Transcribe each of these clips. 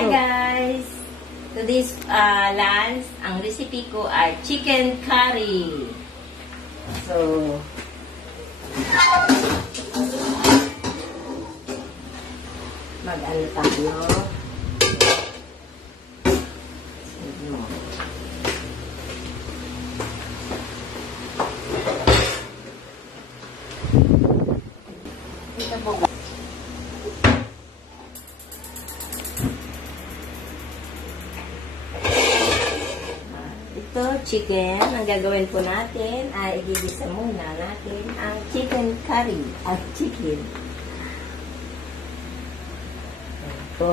Hi guys! Today's lunch, ang recipe ko ay chicken curry. So, mag-ano tayo? Ito po. Ito, chicken. Ang gagawin po natin ay igigisa muna natin ang chicken curry. Ang chicken. Ito,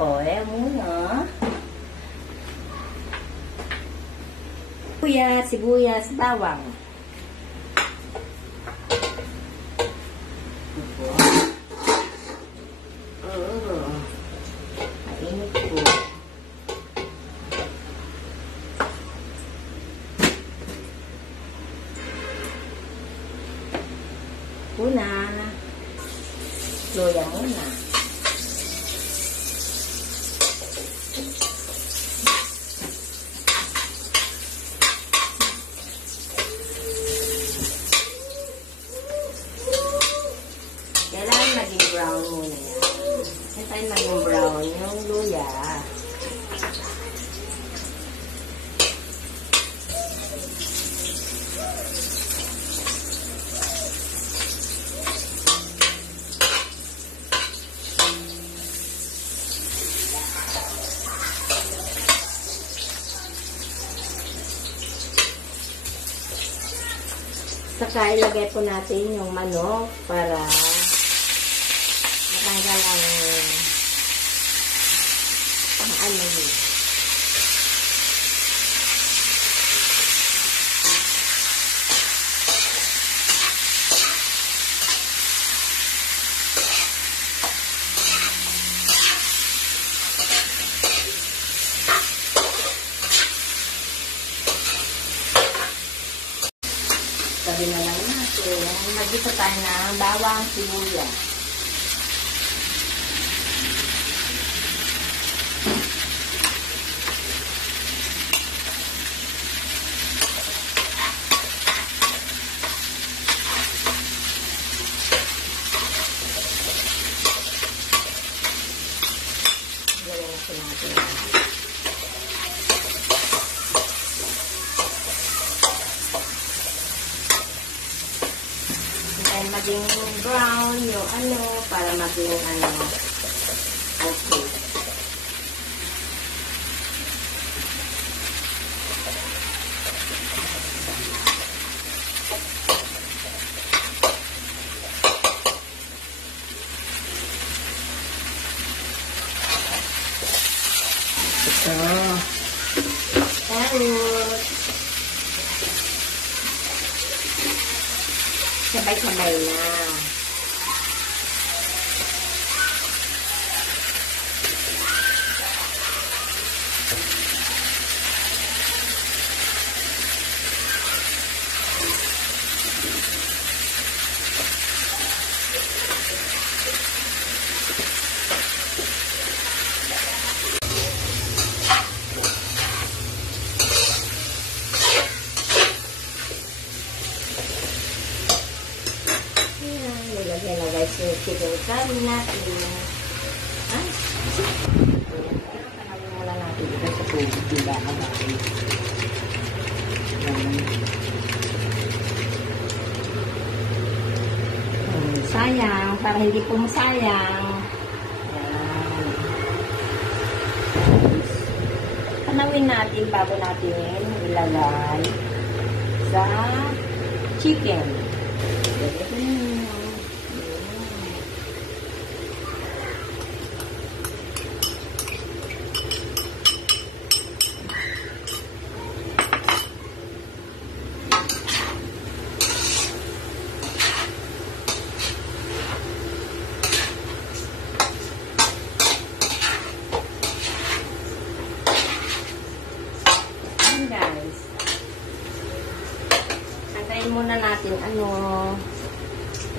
oil muna. Sibuyas, bawang. Ito. Oh, mainit po. Una, loya muna. Kailangan maging brown muna yan. Hintayin maging brown yung luya. Saka ilagay po natin yung manok para matanggal ang ano yun. Sabi na lang natin, mag-isa tayo ng bawang sibuyas. Gawin natin natin. Maging brown yung ano, para maging ano, okay. Ito. Carrot. Sabay-sabay na. Ilagay sa chicken curry natin. Ay, tanawin muna natin ito sa tubig. Diba? Sayang, para hindi po masayang. Tanawin natin bago natin ilagay sa chicken. Guys, antayin muna natin ano,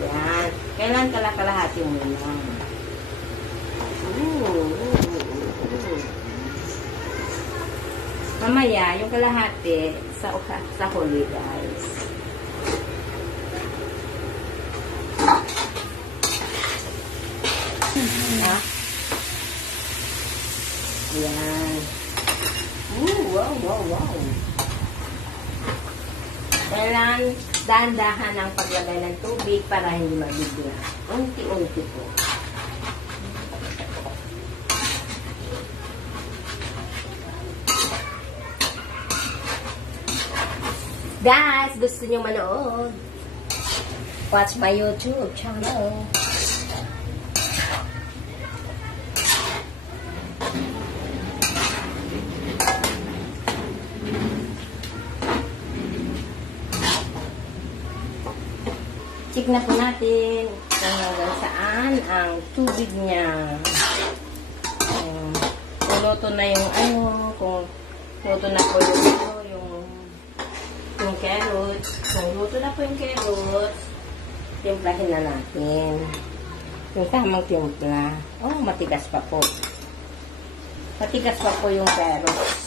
yan, kailan kalahati muna. Mamaya, yung kalahati sa huli, guys. Ha? Ayan. Wow. Kailangan dahan-dahan ang paglagay ng tubig para hindi mabigla. Unti-unti po. Guys, gusto nyo manood? Watch my YouTube channel. Check na po natin kung hanggang saan ang tubig niya. Kung luto na yung kung luto na po yung carrots. Kung luto na po yung carrots, timplahin na natin. Yung tamang timpla. Oh, matigas pa po. Matigas pa po yung carrots.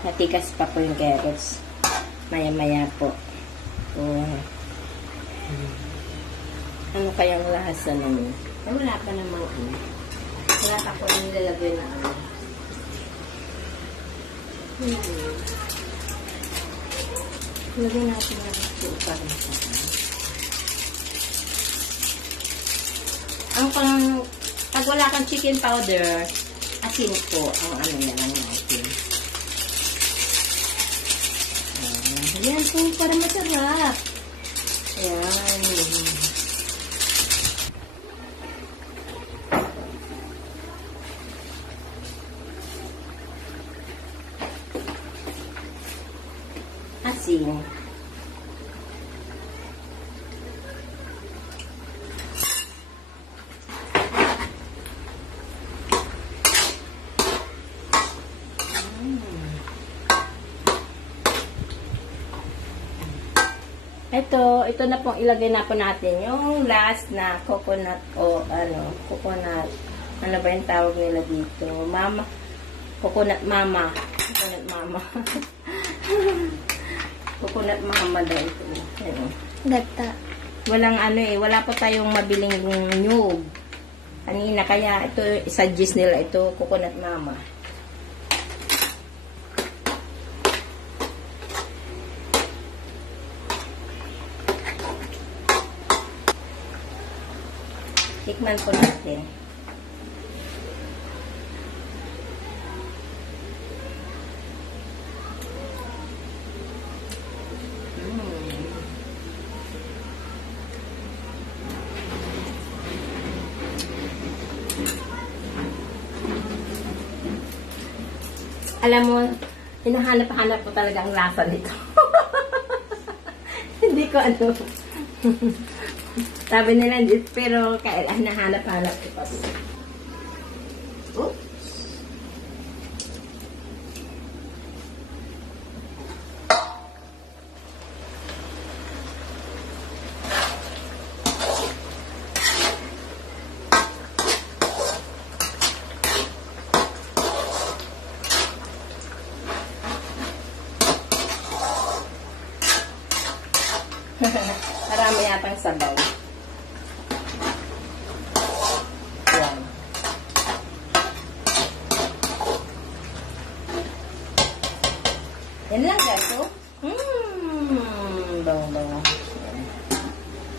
Matigas pa po yung carrots. Maya-maya po. Ano kayang lasa naman? Ay, wala pa namang wala pa po yung nilalagay na Lagay natin na ito para sa pag wala kang chicken powder, asin po ang yan natin. Ayan po, para masarap. Ayan. Asin. Ito na pong ilagay na po natin yung last na coconut coconut. Ano ba yung tawag nila dito? Coconut mama. Coconut mama daw ito. Gata. Wala pa tayong mabiling nyug. Kanina, kaya ito, suggest nila ito, coconut mama. Tikman po natin. Alam mo, hinahanap-hanap ko talaga ang lasa nito. Hindi ko sabi nila, pero hinahanap-hanap ko pa. Oops. Marami yatang sabaw. Yan. Yan lang guys. Bango-bango.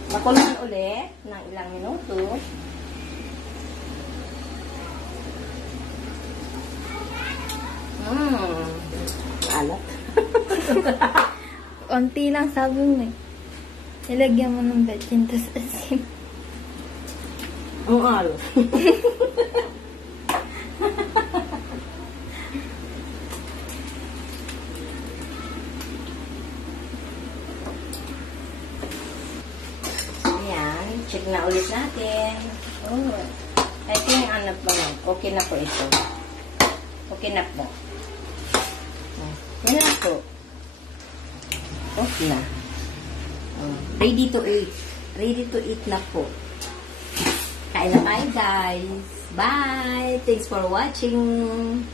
Pakuluan ulit ng ilang minuto. Alat. Konti lang sabi mo eh. Ilagyan mo ng betchin tas asin. Ang alat. Ayan. Check na ulit natin. I think okay na po ito. Okay na po. Yan na po. Okay na. Ready to eat. Ready to eat na po. Kain na tayo, guys. Bye! Thanks for watching.